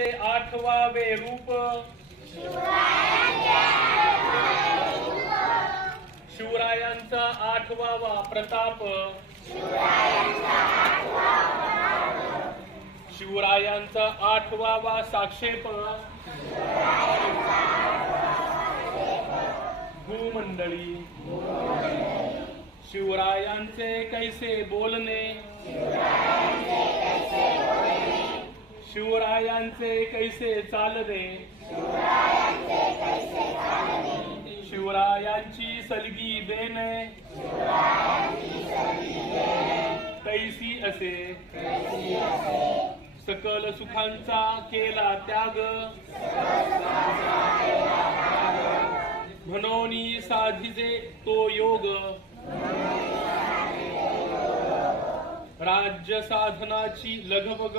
आठवावे रूप शिवरायांचा आठवावा प्रताप शिवरायांचा आठवावा साक्षेप भूमंडळी शिवरायांचे कैसे बोलणे शिवरायांचे कैसे चालणे शिवरायांची सलगी देणे कैसी असे सकल सुखांचा केला त्याग म्हणून साधिजे तो योग राज्य साधनाची लगबग